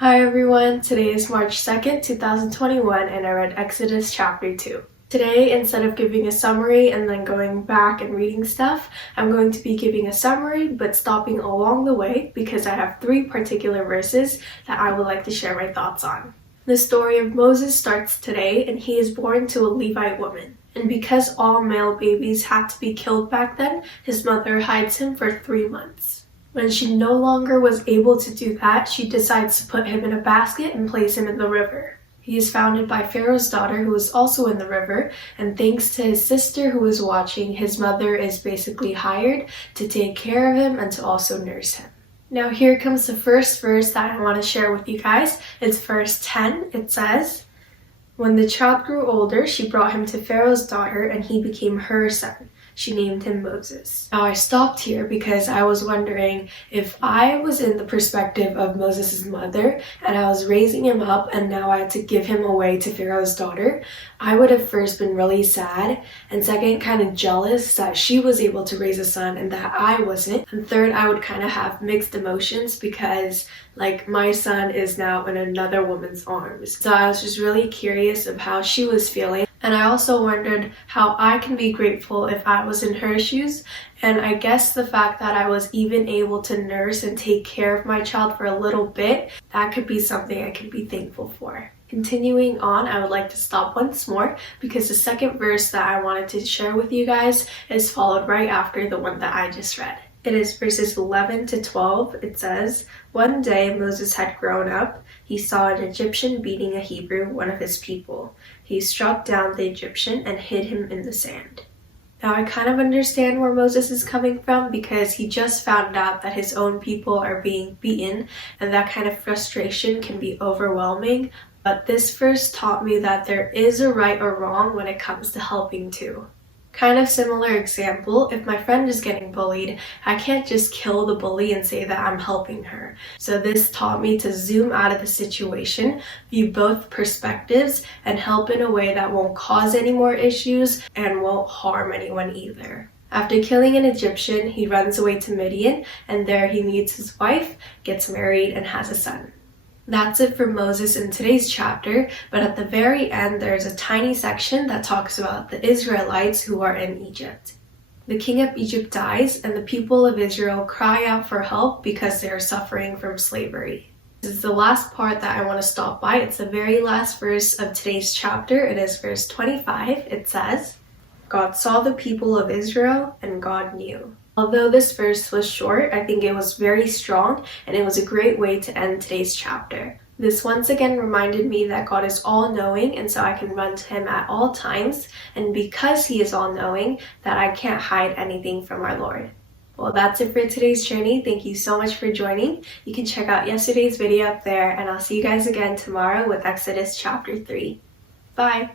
Hi everyone, today is March 2nd, 2021 and I read Exodus chapter 2. Today, instead of giving a summary and then going back and reading stuff, I'm going to be giving a summary but stopping along the way because I have 3 particular verses that I would like to share my thoughts on. The story of Moses starts today and he is born to a Levite woman. And because all male babies had to be killed back then, his mother hides him for 3 months. When she no longer was able to do that, she decides to put him in a basket and place him in the river. He is founded by Pharaoh's daughter, who is also in the river, and thanks to his sister who is watching, his mother is basically hired to take care of him and to also nurse him. Now here comes the first verse that I want to share with you guys. It's verse 10. It says, "When the child grew older, she brought him to Pharaoh's daughter, and he became her son. She named him Moses." Now I stopped here because I was wondering if I was in the perspective of Moses' mother and I was raising him up and now I had to give him away to Pharaoh's daughter, I would have first been really sad, and second kind of jealous that she was able to raise a son and that I wasn't, and third I would kind of have mixed emotions because my son is now in another woman's arms. So I was just really curious of how she was feeling. And I also wondered how I can be grateful if I was in her shoes, and I guess the fact that I was even able to nurse and take care of my child for a little bit, that could be something I could be thankful for. Continuing on, I would like to stop once more because the second verse that I wanted to share with you guys is followed right after the one that I just read. It is verses 11 to 12. It says, "One day Moses had grown up. He saw an Egyptian beating a Hebrew, one of his people. He struck down the Egyptian and hid him in the sand." Now I kind of understand where Moses is coming from because he just found out that his own people are being beaten, and that kind of frustration can be overwhelming. But this verse taught me that there is a right or wrong when it comes to helping too. Kind of similar example, if my friend is getting bullied, I can't just kill the bully and say that I'm helping her. So this taught me to zoom out of the situation, view both perspectives, and help in a way that won't cause any more issues and won't harm anyone either. After killing an Egyptian, he runs away to Midian, and there he meets his wife, gets married, and has a son. That's it for Moses in today's chapter, but at the very end there's a tiny section that talks about the Israelites who are in Egypt. The king of Egypt dies, and the people of Israel cry out for help because they are suffering from slavery. This is the last part that I want to stop by. It's the very last verse of today's chapter. It is verse 25. It says, "God saw the people of Israel, and God knew." Although this verse was short, I think it was very strong and it was a great way to end today's chapter. This once again reminded me that God is all-knowing, and so I can run to him at all times, and because he is all-knowing, that I can't hide anything from our Lord. Well, that's it for today's journey. Thank you so much for joining. You can check out yesterday's video up there, and I'll see you guys again tomorrow with Exodus chapter 3. Bye!